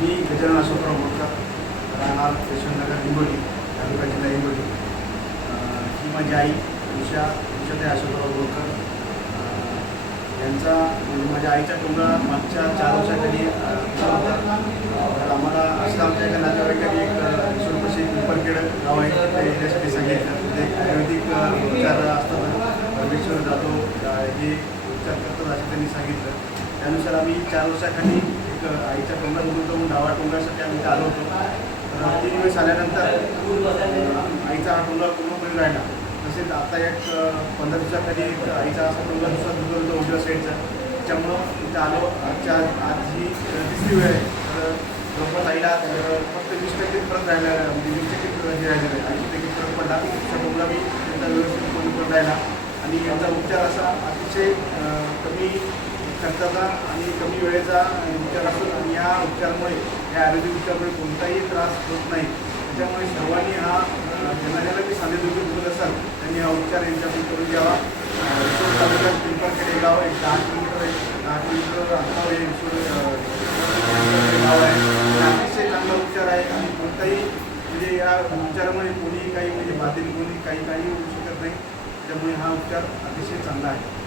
मी गजानन अशोकराव बोलकर राहणार यशवंतनगर हिंगोली तालुका जिल्हा हिंगोली. ही माझी आई उषा उषाताई अशोकराव बोरकर यांचा म्हणजे माझ्या आईच्या टोंगा मागच्या चार वर्षाखाली तर आम्हाला असं आमच्या एका नातेवाईकांनी एक ईश्वरपशी पिंपरखेड गाव आहे. तिथे येण्यासाठी सांगितलं. म्हणजे आयुर्वेदिक उपचार असतात. परमेश्वर जातो. हे उपचार करतात असं त्यांनी सांगितलं. त्यानुसार आम्ही चार वर्षाखाली एक आईच्या टोंगा गुंतवून डावा टोंगासाठी आम्ही आलो होतो. तीन दिवस आल्यानंतर आईचा हा टोंगा पूर्णपणे राहिला. तसेच आता एक पंधरा दिवसाखाली एक आईचा असा टोंगा दुसरा दुसरा होता उजव्या साईडचा त्यामुळं इथं आलो. आजच्या आज ही तिसरी वेळ आहे. तर जवळपास आईला फक्त वीस टक्के परत राहिला म्हणजे वीस टक्के हे राहिलेलं आहे. ऐंशी टक्के फरक पडला. त्या टोंगा मी त्यांचा व्यवस्थित पूर्ण राहिला. आणि यांचा उपचार असा अतिशय कमी खर्चाचा आणि कमी वेळेचा उपचार असून आणि या उपचारामुळे या आयुर्वेदिक उपचारामुळे कोणताही त्रास होत नाही. त्याच्यामुळे सर्वांनी हा ज्यांना ज्यांना की सांधेदुखी होत असाल त्यांनी हा उपचार यांच्याकडून करून घ्यावा. रिसोड तालुक्यात पिंपरखेड गाव आहे दहा किलोमीटर आहे. दहा किलोमीटर अंतरावर आहे रिसोड गाव आहे. अतिशय चांगला उपचार आहे आणि कोणताही म्हणजे या उपचारामुळे कोणीही काही म्हणजे बाधित कोणी काही काही होऊ शकत नाही. त्यामुळे हा उपचार अतिशय चांगला आहे.